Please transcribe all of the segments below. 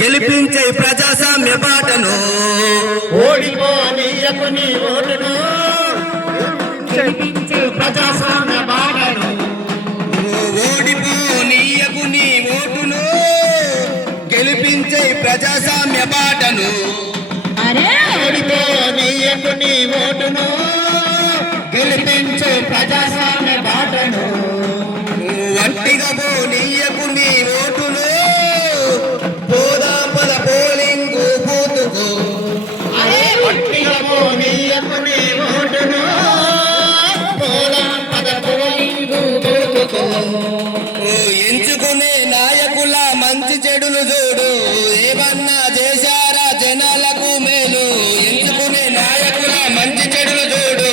గెలిపించే ప్రజాస్వామ్య బాటను ఓడిపోనీయకు నీ ఓటును గెలిపించే ప్రజాస్వామ్య బాటను ఓడిపోనీయకు నీ ఓటును గెలిపించే ప్రజాస్వామ్య బాటను ఓడిపోనీయకు నీ ఓటును గెలిపించే ప్రజాస్వామ్య బాటను వట్టిగా పోనీయకు నీ ఓటును పోదాం పద పోలింగ్ బూతుకు వట్టిగా పోనీయకు నీ ఓటును పోదాం పద పోలింగ్ బూతుకు ఎంచుకునే నాయకుల మంచి చెడులు చూడు ఏమన్నా చేశారా జనాలకు మేలు ఎంచుకునే నాయకుల మంచి చెడులు చూడు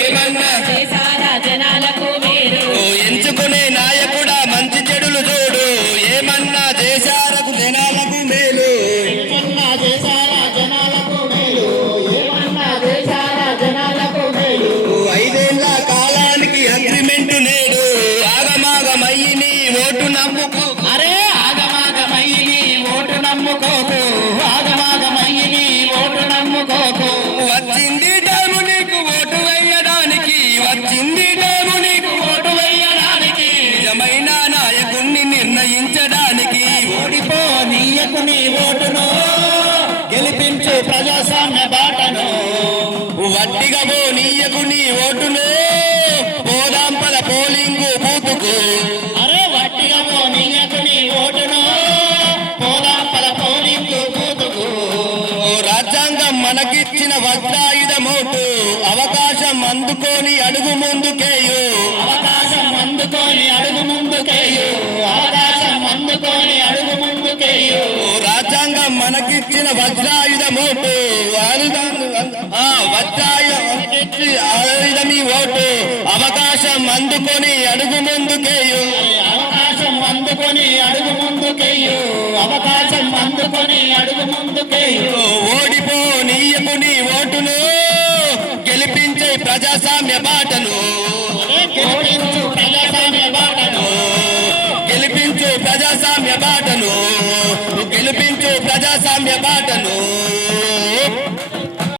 ఏమన్నా చేశారా జనాలకు మేలు ఎంచుకునే నాయకుడ మంచి చెడులు చూడు ఏమన్నా చేశారకు జనాలకు మేలు ఏమన్నా చేశారా జనాలకు మేలు ఏమన్నా చేశారా జనాలకు మేలు 5 ఏళ్ల కాలానికి అగ్రిమెంట్ నేడు ఆగమాగమయ్యి నీ ఓటు నమ్ముకో ఆగమాగమయ్యి నీ ఓటు నమ్ముకోకు ఆగమాగమయ్యి నీ ఓటు నమ్ముకోకు వచ్చింది టైము నీకు ఓటు వేయడానికి వచ్చింది టైము నీకు ఓటు వేయడానికి నిజమైన నాయకుణ్ణి నిర్ణయించడానికి ఓడిపోనీయకు నీ ఓటును గెలిపించు ప్రజాస్వామ్య బాటను వట్టిగా పోనీయకు నీ ఓటును పోదాం పద పోలింగు బూతుకు వట్టిగా పోనీయకు నీ ఓటును పోదాం పద పోలింగు బూతుకు రాజ్యాంగం మనకిచ్చిన వజ్రాయుధమోటు అవకాశం అందుకొని అడుగు ముందుకేయు అవకాశం అందుకొని అడుగు ముందుకేయు అవకాశం అందుకొని అడుగు ముందుకేయు రాజ్యాంగం మనకిచ్చిన వజ్రాయుధమోటు ఆయుధమి ఓటు అవకాశం అందుకొని అడుగు ముందుకేయు అవకాశం అందుకొని అడుగు ముందుకేయు అవకాశం అందుకొని అడుగు ముందుకేయు ఓడిపోనీయకు నీ ఓటును గెలిపించే ప్రజాస్వామ్య బాటను గెలిపించు ప్రజాస్వామ్య బాటను గెలిపించు ప్రజాస్వామ్య బాటను గెలిపించు ప్రజాస్వామ్య బాటను